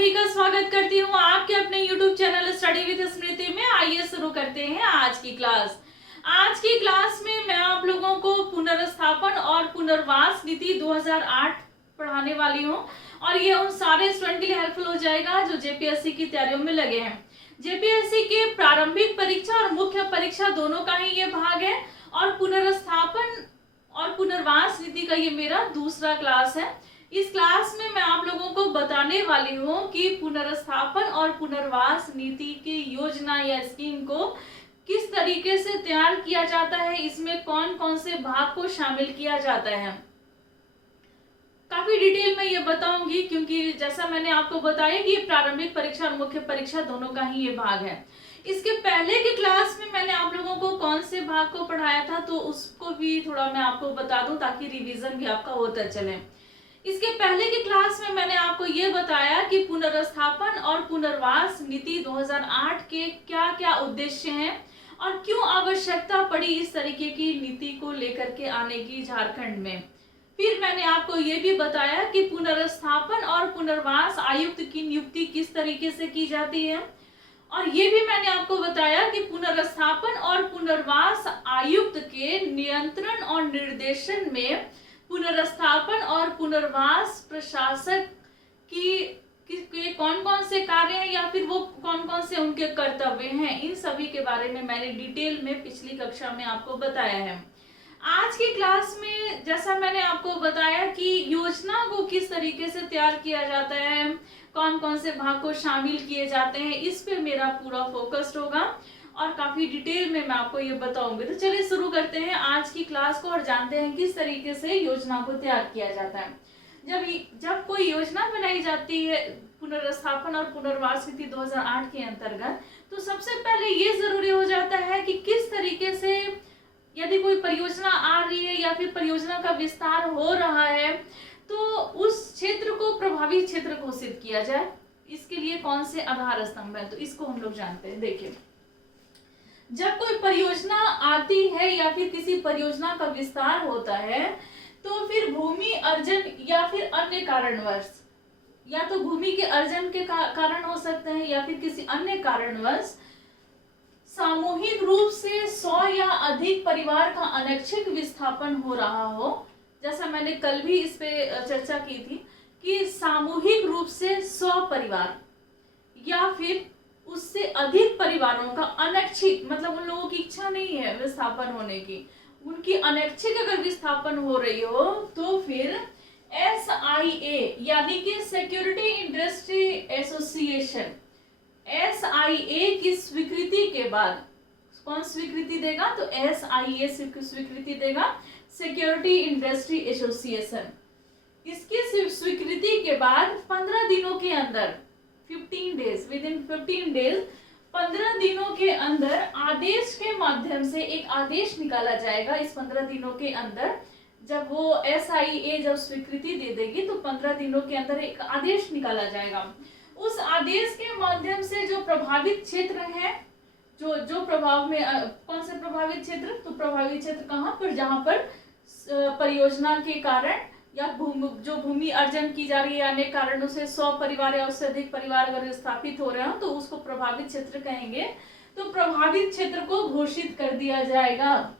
सभी का स्वागत करती हूँ आपके अपने YouTube चैनल स्टडी विद स्मृति में। आइए शुरू करते हैं आज की क्लास। आज की क्लास में मैं आप लोगों को पुनर्स्थापन और पुनर्वास नीति 2008 पढ़ाने वाली हूँ और ये उन सारे स्टूडेंट के लिए हेल्पफुल हो जाएगा जो जेपीएससी की तैयारियों में लगे हैं। जेपीएससी के प्रारंभिक परीक्षा और मुख्य परीक्षा दोनों का ही ये भाग है और पुनर्स्थापन और पुनर्वास नीति का ये मेरा दूसरा क्लास है। इस क्लास में मैं आप लोगों को बताने वाली हूँ कि पुनर्स्थापन और पुनर्वास नीति की योजना या स्कीम को किस तरीके से तैयार किया जाता है, इसमें कौन कौन से भाग को शामिल किया जाता है। काफी डिटेल में ये बताऊंगी क्योंकि जैसा मैंने आपको बताया कि प्रारंभिक परीक्षा और मुख्य परीक्षा दोनों का ही ये भाग है। इसके पहले की क्लास में मैंने आप लोगों को कौन से भाग को पढ़ाया था तो उसको भी थोड़ा मैं आपको बता दूं ताकि रिवीजन भी आपका होता चले। इसके पहले की क्लास में मैंने आपको ये बताया कि पुनर्स्थापन और पुनर्वास नीति 2008 के क्या क्या उद्देश्य हैं और क्यों आवश्यकता पड़ी इस तरीके की नीति को लेकर के आने की झारखंड में। फिर मैंने आपको ये भी बताया कि पुनर्स्थापन और पुनर्वास आयुक्त की नियुक्ति किस तरीके से की जाती है और ये भी मैंने आपको बताया कि पुनर्स्थापन और पुनर्वास आयुक्त के नियंत्रण और निर्देशन में पुनर्स्थापन और पुनर्वास प्रशासक की कौन कौन से कार्य हैं या फिर वो कौन कौन से उनके कर्तव्य हैं, इन सभी के बारे में मैंने डिटेल में पिछली कक्षा में आपको बताया है। आज की क्लास में जैसा मैंने आपको बताया कि योजना को किस तरीके से तैयार किया जाता है, कौन कौन से भाग को शामिल किए जाते हैं, इस पे मेरा पूरा फोकस्ड होगा और काफी डिटेल में मैं आपको ये बताऊंगी। तो चलिए शुरू करते हैं आज की क्लास को और जानते हैं किस तरीके से योजना को तैयार किया जाता है। जब कोई योजना बनाई जाती है पुनर्स्थापन और पुनर्वास नीति 2008 के अंतर्गत, तो सबसे पहले ये जरूरी हो जाता है कि किस तरीके से यदि कोई परियोजना आ रही है या फिर परियोजना का विस्तार हो रहा है तो उस क्षेत्र को प्रभावी क्षेत्र घोषित किया जाए। इसके लिए कौन से आधार स्तंभ है तो इसको हम लोग जानते हैं। देखिए, जब कोई परियोजना आती है या फिर किसी परियोजना का विस्तार होता है तो फिर भूमि अर्जन या फिर अन्य कारणवश, या तो भूमि के अर्जन के कारण हो सकते हैं या फिर किसी अन्य कारणवश सामूहिक रूप से 100 या अधिक परिवार का अनैच्छिक विस्थापन हो रहा हो। जैसा मैंने कल भी इस पे चर्चा की थी कि सामूहिक रूप से 100 परिवार या फिर उससे अधिक परिवारों का अनैच्छिक, मतलब उन लोगों की इच्छा नहीं है विस्थापन होने की, उनकी अनैच्छिक अगर विस्थापन हो रही हो तो फिर SIA यानी कि सिक्योरिटी इंडस्ट्री एसोसिएशन, SIA की स्वीकृति के बाद कौन स्वीकृति देगा तो SIA स्वीकृति देगा, सिक्योरिटी इंडस्ट्री एसोसिएशन। इसकी स्वीकृति के बाद 15 दिनों के अंदर 15 डेज, विद इन 15 डेज 15 दिनों के अंदर आदेश के माध्यम से एक आदेश निकाला जाएगा। इस 15 दिनों के अंदर जब वो SIA जब स्वीकृति दे देगी तो 15 दिनों के अंदर एक आदेश निकाला जाएगा। उस आदेश के माध्यम से जो प्रभावित क्षेत्र है, जो प्रभाव में कौन से प्रभावित क्षेत्र, तो प्रभावित क्षेत्र कहाँ पर, जहाँ पर परियोजना के कारण या जो भूमि अर्जन की जा रही है अन्य कारणों से 100 परिवार या उससे अधिक परिवार अगर स्थापित हो रहे हो तो उसको प्रभावित क्षेत्र कहेंगे। तो प्रभावित क्षेत्र को घोषित कर दिया जाएगा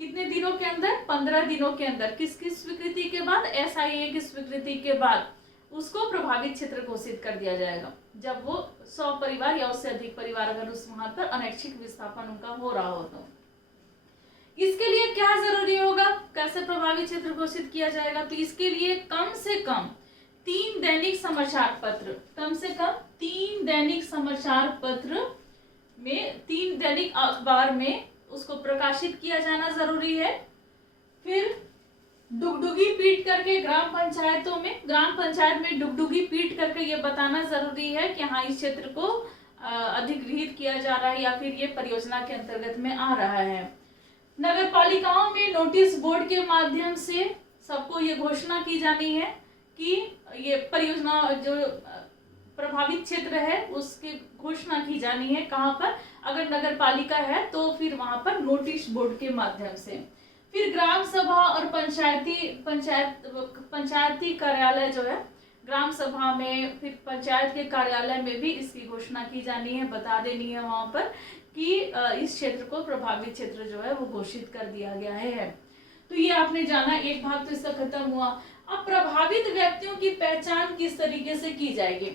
कितने दिनों के अंदर, 15 दिनों के अंदर। किसकी स्वीकृति के बाद, SIA की स्वीकृति के बाद उसको प्रभावित क्षेत्र घोषित कर दिया जाएगा जब वो 100 परिवार या उससे अधिक परिवार अगर उस वहां पर अनैच्छिक विस्थापन उनका हो रहा हो तो। इसके लिए क्या जरूरी होगा, कैसे प्रभावित क्षेत्र घोषित किया जाएगा, तो इसके लिए कम से कम 3 दैनिक समाचार पत्र, कम से कम 3 दैनिक समाचार पत्र में, 3 दैनिक अखबार में उसको प्रकाशित किया जाना जरूरी है। फिर डुगडुगी पीट करके ग्राम पंचायतों में, ग्राम पंचायत में डुगडुगी पीट करके ये बताना जरूरी है कि हाँ इस क्षेत्र को अधिग्रहित किया जा रहा है या फिर ये परियोजना के अंतर्गत में आ रहा है। नगर पालिकाओं में नोटिस बोर्ड के माध्यम से सबको ये घोषणा की जानी है कि ये परियोजना जो प्रभावित क्षेत्र है उसकी घोषणा की जानी है। कहाँ पर, अगर नगर पालिका है तो फिर वहां पर नोटिस बोर्ड के माध्यम से। फिर ग्राम सभा और पंचायती कार्यालय जो है, ग्राम सभा में, फिर पंचायत के कार्यालय में भी इसकी घोषणा की जानी है, बता देनी है वहां पर कि इस क्षेत्र को प्रभावित क्षेत्र जो है वो घोषित कर दिया गया है। तो ये आपने जाना, एक भाग तो इसका खत्म हुआ। अब प्रभावित व्यक्तियों की पहचान किस तरीके से की जाएगी,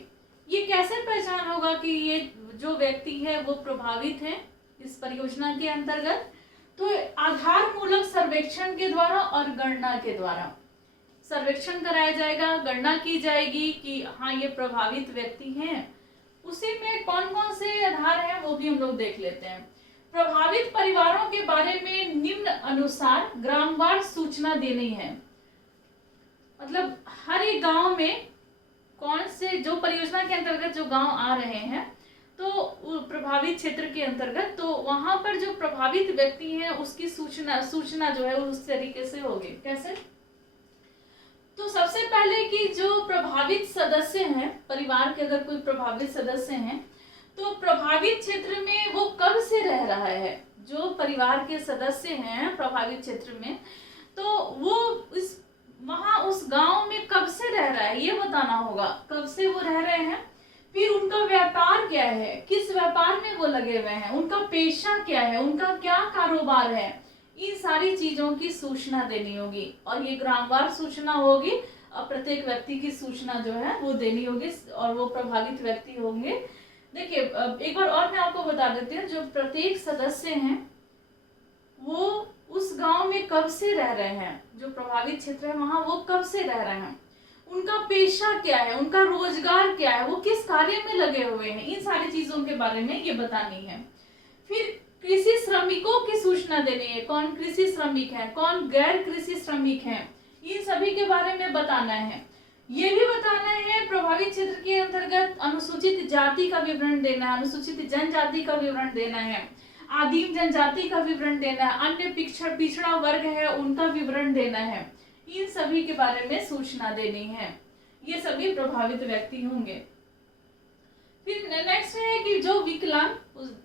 ये कैसे पहचान होगा कि ये जो व्यक्ति है वो प्रभावित है इस परियोजना के अंतर्गत? तो आधार मूलक सर्वेक्षण के द्वारा और गणना के द्वारा सर्वेक्षण कराया जाएगा, गणना की जाएगी कि हाँ ये प्रभावित व्यक्ति हैं। उसी में कौन कौन से आधार हैं वो भी हम लोग देख लेते हैं। प्रभावित परिवारों के बारे में निम्न अनुसार ग्रामवार सूचना देनी है। मतलब हर एक गांव में कौन से, जो परियोजना के अंतर्गत जो गांव आ रहे हैं तो प्रभावित क्षेत्र के अंतर्गत, तो वहां पर जो प्रभावित व्यक्ति हैं उसकी सूचना जो है उस तरीके से होगी। कैसे? तो सबसे पहले कि जो प्रभावित सदस्य हैं परिवार के, अगर कोई प्रभावित सदस्य हैं तो प्रभावित क्षेत्र में वो कब से रह रहा है। जो परिवार के सदस्य हैं प्रभावित क्षेत्र में, तो वो वहां उस गांव में कब से रह रहा है ये बताना होगा, कब से वो रह रहे हैं। फिर उनका व्यापार क्या है, किस व्यापार में वो लगे हुए हैं, उनका पेशा क्या है, उनका क्या कारोबार है, इन सारी चीजों की सूचना देनी होगी। और ये ग्रामवार सूचना होगी और प्रत्येक व्यक्ति की सूचना जो है वो देनी होगी और वो प्रभावित व्यक्ति होंगे। देखिए एक बार और मैं आपको बता देती हूँ, जो प्रत्येक सदस्य हैं वो उस गांव में कब से रह रहे हैं, जो प्रभावित क्षेत्र है वहां वो कब से रह रहे हैं, उनका पेशा क्या है, उनका रोजगार क्या है, वो किस कार्य में लगे हुए हैं, इन सारी चीजों के बारे में ये बतानी है। फिर कृषि श्रमिकों की सूचना देनी है, कौन कृषि श्रमिक है, कौन गैर कृषि श्रमिक है, इन सभी के बारे में बताना है। ये भी बताना है प्रभावित क्षेत्र के अंतर्गत अनुसूचित जाति का विवरण देना है, अनुसूचित जनजाति का विवरण देना है, आदिम जनजाति का विवरण देना है, अन्य पिछड़ा वर्ग है उनका विवरण देना है, इन सभी के बारे में सूचना देनी है। ये सभी प्रभावित व्यक्ति होंगे। फिर नेक्स्ट है कि जो विकलांग,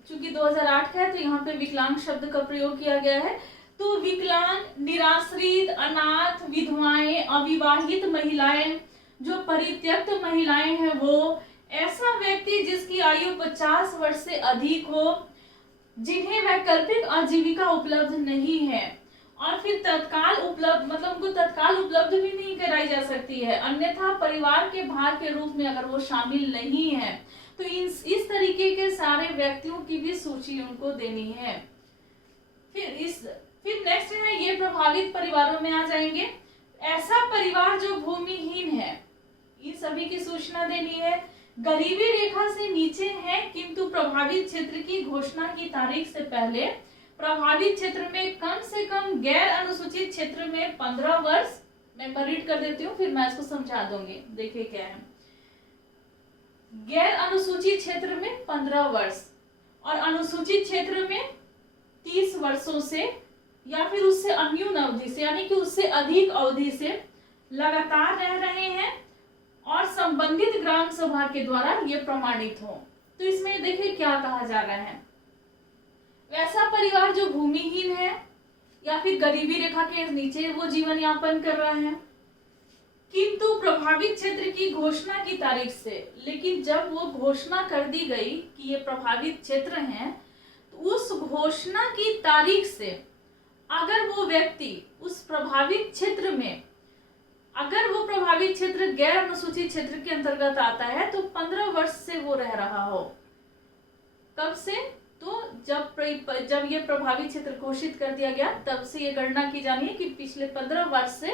चूंकि 2008 का है तो यहाँ पे विकलांग शब्द का प्रयोग किया गया है। तो विकलांग, निराश्रित, अनाथ, विधवाएं, अविवाहित महिलाएं, जो परित्यक्त महिलाएं हैं, वो ऐसा व्यक्ति जिसकी आयु 50 वर्ष से अधिक हो, जिन्हें वैकल्पिक आजीविका उपलब्ध नहीं है, और फिर तत्काल उपलब्ध, मतलब उनको तत्काल उपलब्ध भी नहीं कराई जा सकती है, अन्यथा परिवार के भार के रूप में अगर वो शामिल नहीं है, तो इस तरीके के सारे व्यक्तियों की भी सूची उनको देनी है। फिर नेक्स्ट है, ये प्रभावित परिवारों में आ जाएंगे, ऐसा परिवार जो भूमिहीन है, इन सभी की सूचना देनी है। गरीबी रेखा से नीचे है किंतु प्रभावित क्षेत्र की घोषणा की तारीख से पहले प्रभावित क्षेत्र में कम से कम गैर अनुसूचित क्षेत्र में 15 वर्ष, मैं रीड कर देती हूँ फिर मैं इसको समझा दूंगी। देखिए क्या है, गैर अनुसूचित क्षेत्र में 15 वर्ष और अनुसूचित क्षेत्र में 30 वर्षों से या फिर उससे अन्यून अवधि से, यानी कि उससे अधिक अवधि से लगातार रह रहे हैं और संबंधित ग्राम सभा के द्वारा ये प्रमाणित हो। तो इसमें देखिए क्या कहा जा रहा है, वैसा परिवार जो भूमिहीन है या फिर गरीबी रेखा के नीचे वो जीवन यापन कर रहा है, किंतु प्रभावित क्षेत्र की घोषणा की तारीख से, लेकिन जब वो घोषणा कर दी गई कि ये प्रभावित क्षेत्र हैं, तो उस घोषणा की तारीख से अगर वो व्यक्ति उस प्रभावित क्षेत्र में, अगर वो प्रभावित क्षेत्र गैर अनुसूचित क्षेत्र के अंतर्गत आता है तो 15 वर्ष से वो रह रहा हो। कब से? तो जब ये प्रभावित क्षेत्र घोषित कर दिया गया तब से ये गणना की जानी है कि पिछले 15 वर्ष से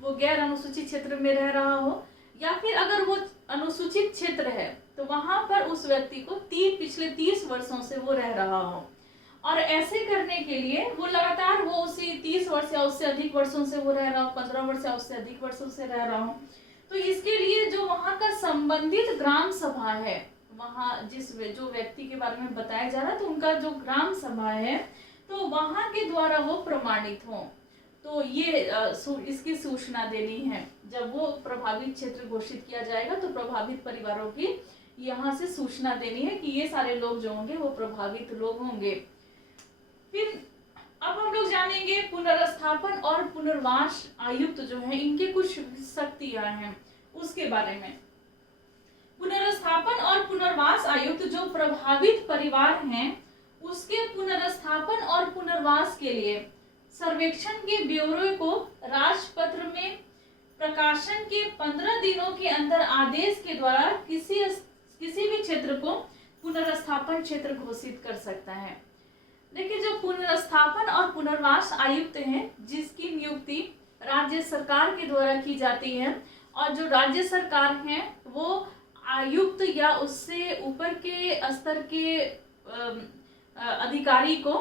वो गैर अनुसूचित क्षेत्र में रह रहा हो, या फिर अगर वो अनुसूचित क्षेत्र है तो वहां पर उस व्यक्ति को पिछले 30 वर्षों से वो रह रहा हो। और ऐसे करने के लिए वो लगातार वो उसी 30 वर्ष या उससे अधिक वर्षों से वो रह रहा हो, 15 वर्ष या उससे अधिक वर्षों से रह रहा हो। तो इसके लिए जो वहां का संबंधित ग्राम सभा है, वहां जो व्यक्ति के बारे में बताया जा रहा है, तो उनका जो ग्राम सभा है तो वहां के द्वारा वो प्रमाणित हो। तो ये इसकी सूचना देनी है। जब वो प्रभावित क्षेत्र घोषित किया जाएगा तो प्रभावित परिवारों की यहाँ से सूचना देनी है कि ये सारे लोग जो होंगे वो प्रभावित लोग होंगे। फिर अब हम लोग जानेंगे पुनर्स्थापन और पुनर्वास आयुक्त जो है इनके कुछ शक्तियां हैं। उसके बारे में। पुनर्स्थापन और पुनर्वास आयुक्त जो प्रभावित परिवार हैं उसके पुनर्स्थापन और पुनर्वास के लिए सर्वेक्षण के ब्यौरे को राजपत्र में प्रकाशन के 15 दिनों के अंदर आदेश के द्वारा किसी भी क्षेत्र को पुनर्स्थापन क्षेत्र घोषित कर सकता है। देखिए, जो पुनर्स्थापन और पुनर्वास आयुक्त हैं जिसकी नियुक्ति राज्य सरकार के द्वारा की जाती है, और जो राज्य सरकार है वो आयुक्त या उससे ऊपर के स्तर के अधिकारी को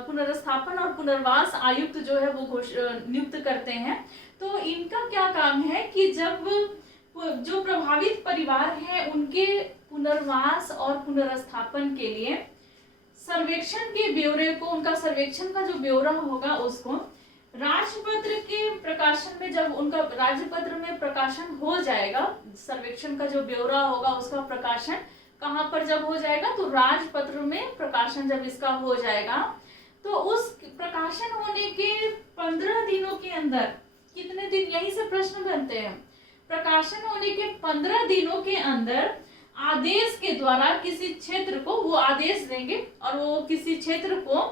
पुनर्स्थापन और पुनर्वास आयुक्त जो है वो नियुक्त करते हैं। तो इनका क्या काम है कि जब जो प्रभावित परिवार हैं उनके पुनर्वास और पुनर्स्थापन के लिए सर्वेक्षण के ब्यौरे को, उनका सर्वेक्षण का जो ब्यौरा होगा उसको राजपत्र के प्रकाशन में, जब उनका राजपत्र में प्रकाशन हो जाएगा, सर्वेक्षण का जो ब्यौरा होगा उसका प्रकाशन कहाँ पर जब हो जाएगा, तो राजपत्र में प्रकाशन जब इसका हो जाएगा तो उस प्रकाशन होने के 15 दिनों के अंदर, कितने दिन, यहीं से प्रश्न बनते हैं, प्रकाशन होने के 15 दिनों के अंदर आदेश के द्वारा किसी क्षेत्र को वो आदेश देंगे और वो किसी क्षेत्र को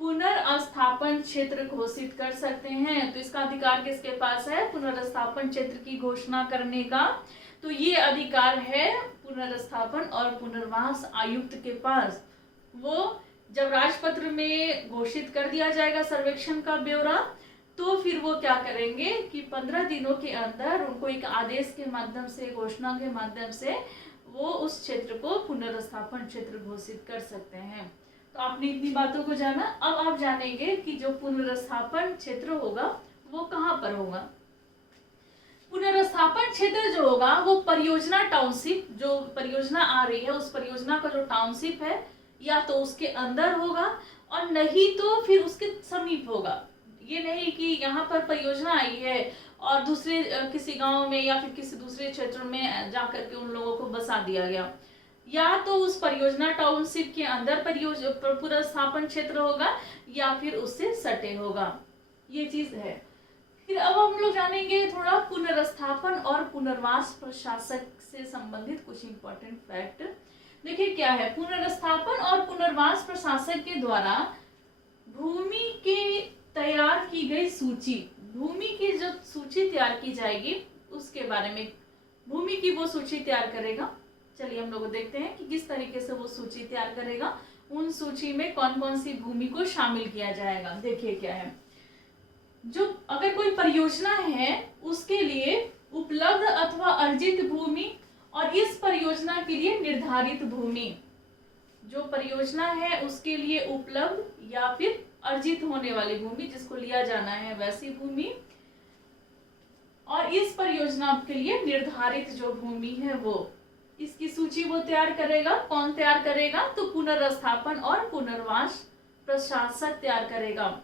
पुनर्स्थापन क्षेत्र घोषित कर सकते हैं। तो इसका अधिकार किसके पास है? पुनर्स्थापन क्षेत्र की घोषणा करने का। तो ये अधिकार है पुनर्स्थापन और पुनर्वास आयुक्त के पास। वो जब राजपत्र में घोषित कर दिया जाएगा सर्वेक्षण का ब्यौरा, तो फिर वो क्या करेंगे कि 15 दिनों के अंदर उनको एक आदेश के माध्यम से, घोषणा के माध्यम से वो उस क्षेत्र को पुनर्स्थापन क्षेत्र घोषित कर सकते हैं। तो आपने इतनी बातों को जाना। अब आप जानेंगे कि जो पुनर्स्थापन क्षेत्र होगा वो कहाँ पर होगा। पुनर्स्थापन क्षेत्र जो होगा वो परियोजना टाउनशिप, जो परियोजना आ रही है उस परियोजना का जो टाउनशिप है या तो उसके अंदर होगा और नहीं तो फिर उसके समीप होगा। ये नहीं कि यहाँ पर परियोजना आई है और दूसरे किसी गांव में या फिर किसी दूसरे क्षेत्र में जाकर के उन लोगों को बसा दिया गया, या तो उस परियोजना टाउनशिप के अंदर पुनर्स्थापन क्षेत्र होगा या फिर उससे सटे होगा। ये चीज है। फिर अब हम लोग जानेंगे थोड़ा पुनर्स्थापन और पुनर्वास प्रशासक से संबंधित कुछ इंपॉर्टेंट फैक्ट। देखिए क्या है, पुनर्स्थापन और पुनर्वास प्रशासक के द्वारा भूमि के तैयार की गई सूची, भूमि की जो सूची तैयार की जाएगी उसके बारे में, भूमि की वो सूची तैयार करेगा। चलिए हम लोग देखते हैं कि किस तरीके से वो सूची तैयार करेगा, उन सूची में कौन कौन सी भूमि को शामिल किया जाएगा। देखिए क्या है, जो अगर कोई परियोजना है उसके लिए उपलब्ध अथवा अर्जित भूमि और इस परियोजना के लिए निर्धारित भूमि, जो परियोजना है उसके लिए उपलब्ध या फिर अर्जित होने वाली भूमि जिसको लिया जाना है वैसी भूमि, और इस परियोजना के लिए निर्धारित जो भूमि है वो, इसकी सूची वो तैयार करेगा। कौन तैयार करेगा? तो पुनर्स्थापन और पुनर्वास प्रशासक तैयार करेगा।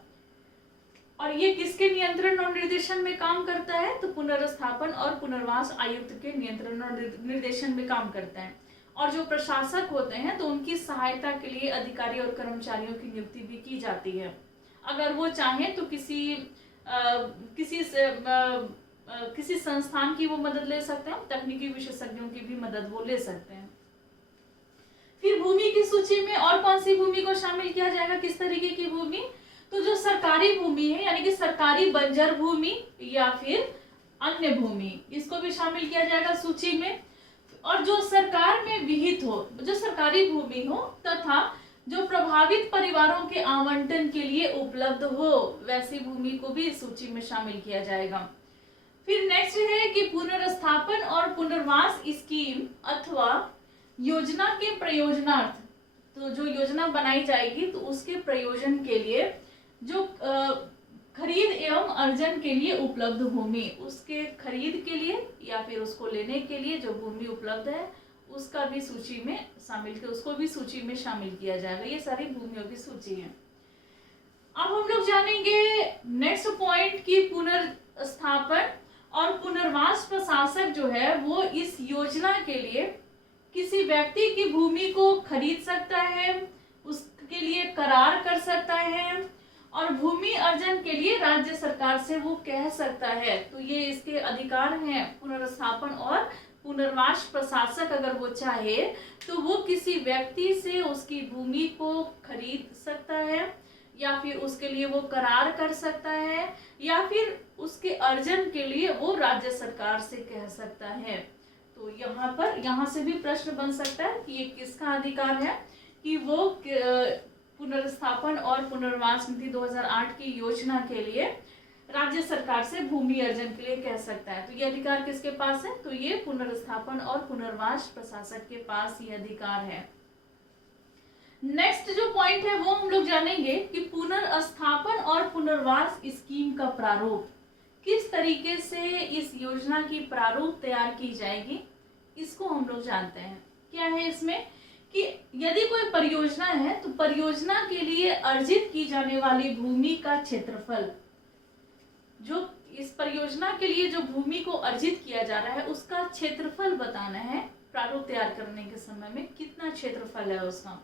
और ये किसके नियंत्रण और निर्देशन में काम करता है? तो पुनर्स्थापन और पुनर्वास आयुक्त के नियंत्रण और निर्देशन में काम करता है। और जो प्रशासक होते हैं तो उनकी सहायता के लिए अधिकारी और कर्मचारियों की नियुक्ति भी की जाती है। अगर वो चाहें तो किसी संस्थान की वो मदद ले सकते हैं, तकनीकी विशेषज्ञों की भी मदद वो ले सकते हैं। फिर भूमि की सूची में और कौन सी भूमि को शामिल किया जाएगा, किस तरीके की भूमि? तो जो सरकारी भूमि है यानी कि सरकारी बंजर भूमि या फिर अन्य भूमि, इसको भी शामिल किया जाएगा सूची में। और जो सरकार में विहित हो, जो सरकारी भूमि हो तथा जो प्रभावित परिवारों के आवंटन के लिए उपलब्ध हो वैसी भूमि को भी इस सूची में शामिल किया जाएगा। फिर नेक्स्ट है कि पुनर्स्थापन और पुनर्वास स्कीम अथवा योजना के प्रयोजनार्थ, तो जो योजना बनाई जाएगी तो उसके प्रयोजन के लिए जो खरीद एवं अर्जन के लिए उपलब्ध भूमि, उसके खरीद के लिए या फिर उसको लेने के लिए जो भूमि उपलब्ध है उसका भी सूची में शामिल, उसको भी सूची में शामिल किया जाएगा। ये सारी भूमियों की सूची है। अब हम लोग जानेंगे नेक्स्ट पॉइंट की पुनर्स्थापन और पुनर्वास प्रशासक जो है वो इस योजना के लिए किसी व्यक्ति की भूमि को खरीद सकता है, उसके लिए करार कर सकता है और भूमि अर्जन के लिए राज्य सरकार से वो कह सकता है। तो ये इसके अधिकार हैं। पुनर्स्थापन और पुनर्वास प्रशासक अगर वो चाहे तो वो किसी व्यक्ति से उसकी भूमि को खरीद सकता है, या फिर उसके लिए वो करार कर सकता है, या फिर उसके अर्जन के लिए वो राज्य सरकार से कह सकता है। तो यहाँ से भी प्रश्न बन सकता है कि ये किसका अधिकार है कि वो पुनर्स्थापन और पुनर्वास नीति 2008 की योजना के लिए राज्य सरकार से भूमि अर्जन के लिए कह सकता है। तो ये अधिकार किसके पास है? तो ये पुनर्स्थापन और पुनर्वास प्रशासक के पास ये अधिकार है। नेक्स्ट जो पॉइंट है वो हम लोग जानेंगे कि पुनर्स्थापन और पुनर्वास स्कीम का प्रारूप, किस तरीके से इस योजना की प्रारूप तैयार की जाएगी, इसको हम लोग जानते हैं। क्या है इसमें कि यदि कोई परियोजना है तो परियोजना के लिए अर्जित की जाने वाली भूमि का क्षेत्रफल, जो इस परियोजना के लिए जो भूमि को अर्जित किया जा रहा है उसका क्षेत्रफल बताना है प्रारूप तैयार करने के समय में, कितना क्षेत्रफल है उसका।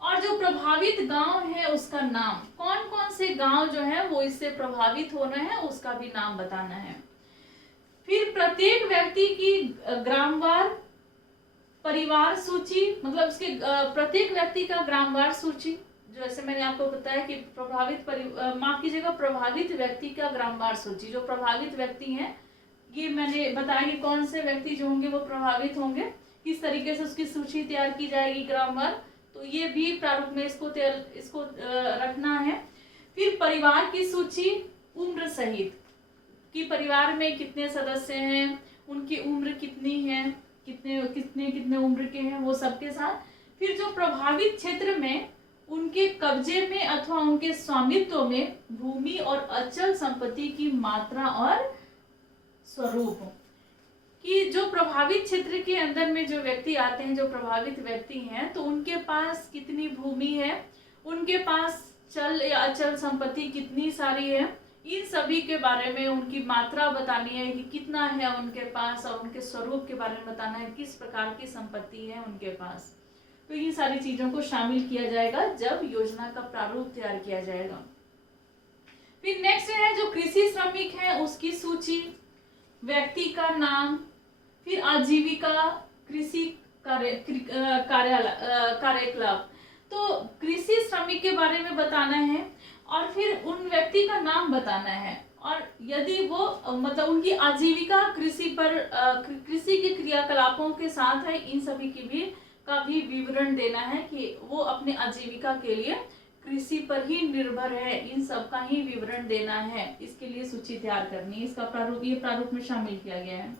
और जो प्रभावित गांव है उसका नाम, कौन कौन से गांव जो है वो इससे प्रभावित होना है उसका भी नाम बताना है। फिर प्रत्येक व्यक्ति की ग्रामवार परिवार सूची, मतलब उसके प्रत्येक व्यक्ति का ग्रामवार सूची, जैसे मैंने आपको बताया कि माफ कीजिएगा, प्रभावित व्यक्ति का ग्रामवार सूची, जो प्रभावित व्यक्ति हैं ये मैंने बताया कि कौन से व्यक्ति जो होंगे वो प्रभावित होंगे, किस तरीके से उसकी सूची तैयार की जाएगी ग्रामवार, तो ये भी प्रारूप में इसको रखना है। फिर परिवार की सूची उम्र सहित, कि परिवार में कितने सदस्य हैं, उनकी उम्र कितनी है, कितने उम्र के हैं, वो सबके साथ। फिर जो प्रभावित क्षेत्र में उनके कब्जे में अथवा उनके स्वामित्व में भूमि और अचल संपत्ति की मात्रा और स्वरूप, कि जो प्रभावित क्षेत्र के अंदर में जो व्यक्ति आते हैं, जो प्रभावित व्यक्ति हैं, तो उनके पास कितनी भूमि है, उनके पास चल या अचल संपत्ति कितनी सारी है, इन सभी के बारे में उनकी मात्रा बतानी है कि कितना है उनके पास, और उनके स्वरूप के बारे में बताना है किस प्रकार की संपत्ति है उनके पास। तो इन सारी चीजों को शामिल किया जाएगा जब योजना का प्रारूप तैयार किया जाएगा। फिर नेक्स्ट है जो कृषि श्रमिक है उसकी सूची, व्यक्ति का नाम, फिर आजीविका, कृषि कार्यकलाप, तो कृषि श्रमिक के बारे में बताना है, और फिर उन व्यक्ति का नाम बताना है, और यदि वो मतलब उनकी आजीविका कृषि कृषि के क्रियाकलापों के साथ है, इन सभी की का भी विवरण देना है कि वो अपने आजीविका के लिए कृषि पर ही निर्भर है, इन सब का ही विवरण देना है। इसके लिए सूची तैयार करनी है, इसका प्रारूप ये प्रारूप में शामिल किया गया है।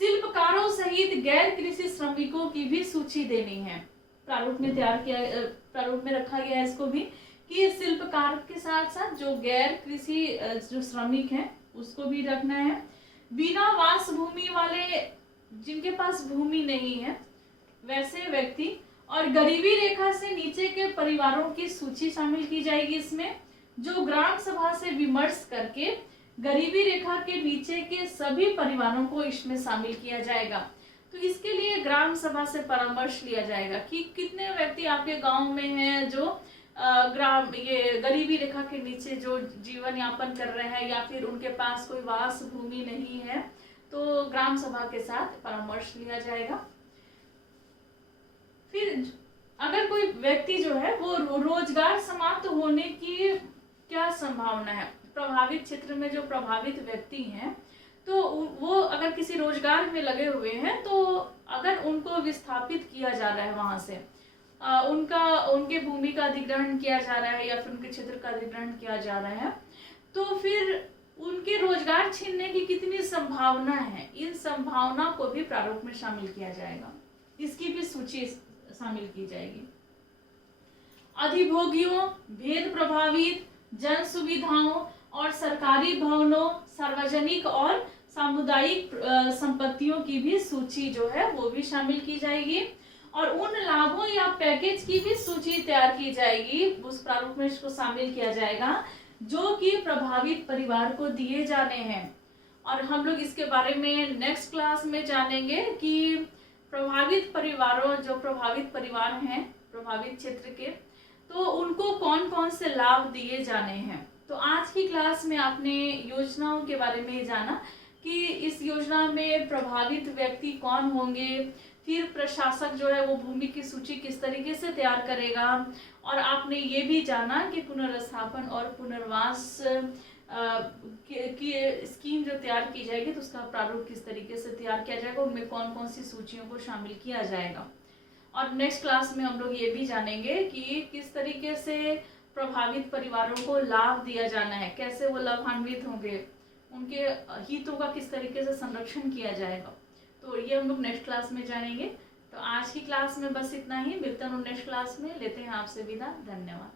शिल्पकारों सहित गैर कृषि श्रमिकों की भी सूची देनी है, प्रारूप में प्रारूप में रखा गया है इसको भी, कि शिल्पकार के साथ साथ जो गैर कृषि जो श्रमिक हैं उसको भी रखना है। बिना वास भूमि वाले, जिनके पास भूमि नहीं है वैसे व्यक्ति, और गरीबी रेखा से नीचे के परिवारों की सूची शामिल की जाएगी इसमें, जो ग्राम सभा से विमर्श करके गरीबी रेखा के नीचे के सभी परिवारों को इसमें शामिल किया जाएगा। तो इसके लिए ग्राम सभा से परामर्श लिया जाएगा कि कितने व्यक्ति आपके गांव में हैं जो ये गरीबी रेखा के नीचे जो जीवन यापन कर रहे हैं, या फिर उनके पास कोई वास भूमि नहीं है, तो ग्राम सभा के साथ परामर्श लिया जाएगा। फिर अगर कोई व्यक्ति जो है वो रोजगार समाप्त होने की क्या संभावना है, प्रभावित क्षेत्र में जो प्रभावित व्यक्ति हैं तो वो अगर किसी रोजगार में लगे हुए हैं, तो अगर उनको विस्थापित किया जा रहा है वहां से, उनके भूमि का अधिग्रहण किया जा रहा है या फिर उनके क्षेत्र का अधिग्रहण किया जा रहा है, तो फिर उनके रोजगार छीनने की कितनी संभावना है, इन संभावना को भी प्रारूप में शामिल किया जाएगा, इसकी भी सूची शामिल की जाएगी। अधिभोगियों, भेद प्रभावित, जन सुविधाओं और सरकारी भवनों, सार्वजनिक और सामुदायिक संपत्तियों की भी सूची जो है वो भी शामिल की जाएगी, और उन लाभों या पैकेज की भी सूची तैयार की जाएगी, उस प्रारूप में इसको शामिल किया जाएगा जो कि प्रभावित परिवार को दिए जाने हैं। और हम लोग इसके बारे में नेक्स्ट क्लास में जानेंगे कि प्रभावित परिवारों, जो प्रभावित परिवार हैं प्रभावित क्षेत्र के, तो उनको कौन कौन से लाभ दिए जाने हैं। तो आज की क्लास में आपने योजनाओं के बारे में जाना कि इस योजना में प्रभावित व्यक्ति कौन होंगे, फिर प्रशासक जो है वो भूमि की सूची किस तरीके से तैयार करेगा, और आपने ये भी जाना कि पुनर्स्थापन और पुनर्वास की स्कीम जो तैयार की जाएगी तो उसका प्रारूप किस तरीके से तैयार किया जाएगा, उनमें कौन कौन सी सूचियों को शामिल किया जाएगा। और नेक्स्ट क्लास में हम लोग ये भी जानेंगे कि किस तरीके से प्रभावित परिवारों को लाभ दिया जाना है, कैसे वो लाभान्वित होंगे, उनके हितों का किस तरीके से संरक्षण किया जाएगा। तो ये हम लोग नेक्स्ट क्लास में जानेंगे। तो आज की क्लास में बस इतना ही, मिलते हैं नेक्स्ट क्लास में, लेते हैं आपसे विदा, धन्यवाद।